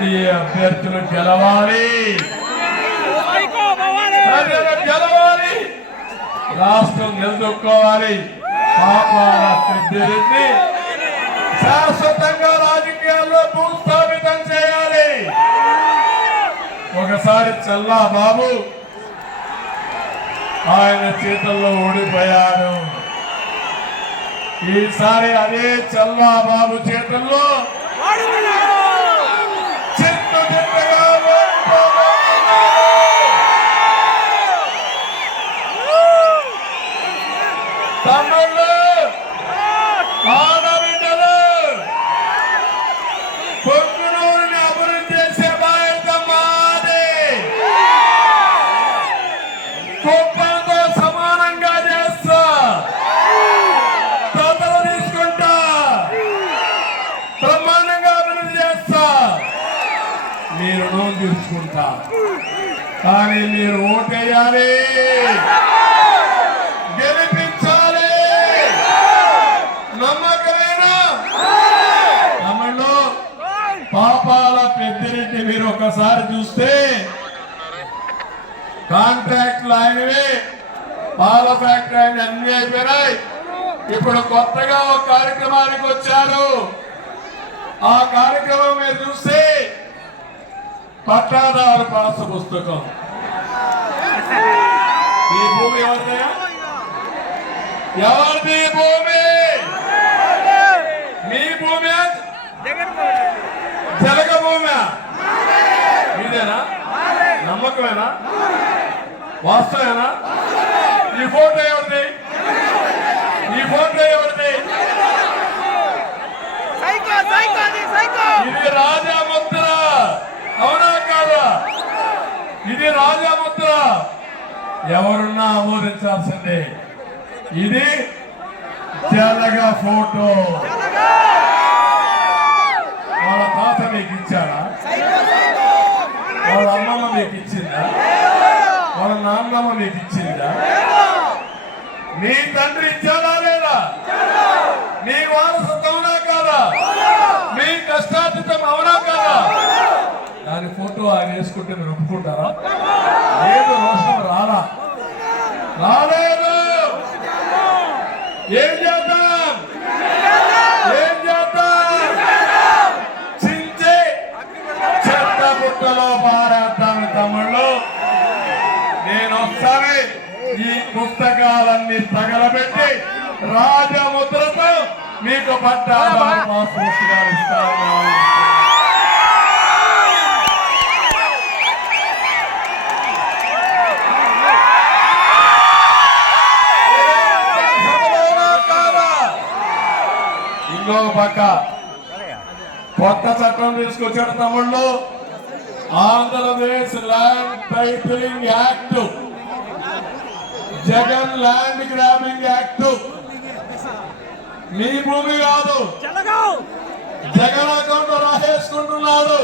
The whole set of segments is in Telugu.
ఎన్డీఏ అభ్యర్థులు గెలవాలి, గెలవాలి, రాష్ట్రం నిలదొక్కోవాలి. పాపాల పెద్దిరెడ్డి శాశ్వతంగా రాజకీయాల్లో భూస్థాపితం చేయాలి. ఒకసారి చల్లా బాబు ఆయన చేతుల్లో ఓడిపోయాడు. ఈసారి అదే చల్లా బాబు చేతుల్లో తమ్ముళ్ళు, ఆడబిడ్డలు, పొంగునూరుని అభివృద్ధి చేసే బాధ్యత మాది. కుప్పంతో సమానంగా చేస్తా, తోటలు తీసుకుంటా, బ్రహ్మాండంగా అభివృద్ధి చేస్తా. మీరు రుణం తీర్చుకుంటా, కానీ మీరు ఓటేయాలి, గెలిపించాలి. నమ్మకమేనా? తమిళలో పాపాల పెద్దిరెడ్డి మీరు ఒకసారి చూస్తే కాంట్రాక్ట్లు ఆయనవి, పాల ఫ్యాక్టరీ ఆయన అన్ని అయిపోయినాయి. ఇప్పుడు కొత్తగా ఒక కార్యక్రమానికి వచ్చారు. ఆ కార్యక్రమం మీరు చూస్తే పట్టాదారు పాస్ పుస్తకం. ఈ భూమి ఎవరిదయా? ఎవరిది భూమి? మీ భూమి? జలగ భూమి మీదేనా? నమ్మకమేనా? వాస్తవేనా? ఈ ఫోటో ఎవరిది? ఈ ఫోటో ఎవరిది? ఇది రాజాముద్ర, అవునా కాదా? ఇది రాజాముద్ర. ఎవరున్నా ఆమోదించాల్సిందే. ఇది జలగ ఫోటో. వాళ్ళ తాత మీకు ఇచ్చాడా? వాళ్ళ అమ్మమ్మ మీకు ఇచ్చిందా? వాళ్ళ నాన్నమ్మ మీకు ఇచ్చిందా? మీ తండ్రి ఇచ్చాడా లేదా? మీ వారసత్వం అవునా కాదా? మీ కష్టార్జితం అవునా కాదా? దాని ఫోటో ఆయన వేసుకుంటే మీరు ఒప్పుకుంటారా? లేదు, రోషం రాలా, రాలేదు. ఏం చేద్దాం? ఏం చేద్దాం? చించి చెత్త బుట్టలో పారేద్దాం. తమ్ముళ్ళు, నేను ఒకసారి ఈ పుస్తకాలన్నీ తగలబెట్టి రాజముద్రతో మీకు పట్టాదారు పాస్ పుస్తకాలు ఇస్తాను. ఇంకో పక్క కొత్త చట్టం తీసుకొచ్చాడు తమ్ముళ్ళు. Andhra Pradesh land titling act, Jagan land grabbing act. మీ భూమి కాదు, జగన్ అకౌంట్ రాసేసుకుంటున్నాడు.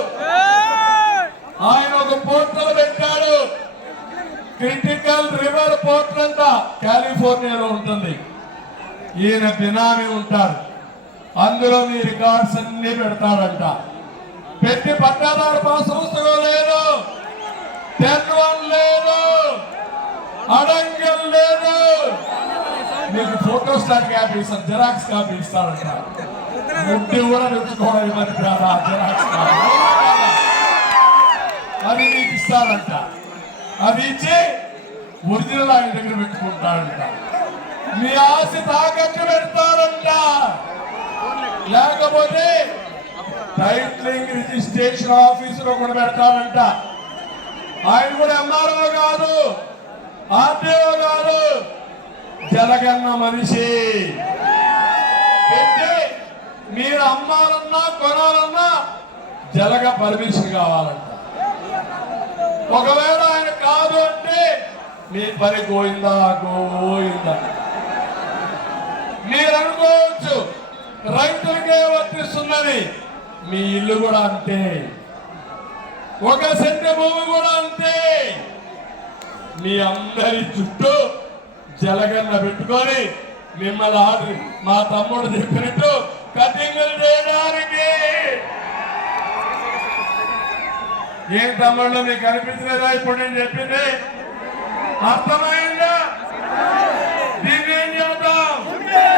ఆయన ఒక పోర్టల్ పెట్టాడు, క్రిటికల్ రివర్ పోర్టల్ అంట, కాలిఫోర్నియాలో ఉంటుంది. ఈయన బినామీ ఉంటారు, అందులో మీ రికార్డ్స్ అన్ని పెడతాడంట. పెట్టి పట్టాదారు పాస్ పుస్తకం లేదు, 10-1 లేదు, అడంగల్ లేదు. మీకు ఫోటో స్టాట్ కాపీ ఇస్తాను, జెరాక్స్ కాపీ ఇస్తాడంట. ముట్టి కూడా తెచ్చుకోవాలి మరి జెరాక్స్ కాపీ, అది మీకు ఇస్తాడంట. అది ఇచ్చి ఒరిజినల్ ఆయన దగ్గర పెట్టుకుంటాడంట. మీ ఆశ తాకట్టు పెడతారంట. లేకపోతే టైటిలింగ్ రిజిస్ట్రేషన్ ఆఫీసులో కూడా పెడతారంట. ఆయన కూడా ఎంఆర్ఓ కాదు, ఆర్టీఓ కాదు, జలగన్న మనిషి. పెట్టి మీరు అమ్మాలన్నా కొనాలన్నా జలగ పర్మిషన్ కావాలంట. ఒకవేళ ఆయన కాదు అంటే మీ పని గోయిందా గోయిందా. మీరు అనుకోవచ్చు రైతులకే వర్తిస్తున్నది, మీ ఇల్లు కూడా అంతే, 1 సెంటు భూమి కూడా అంతే. మీ అందరి చుట్టూ జలగన్న పెట్టుకొని మిమ్మల్ని ఆర్డర్ మా తమ్ముడు చెప్పినట్టు కటింగులు చేయడానికి ఏం తమ్ముళ్ళు మీకు అనిపించలేదా ఇప్పుడు నేను చెప్పింది? అర్థమైంది.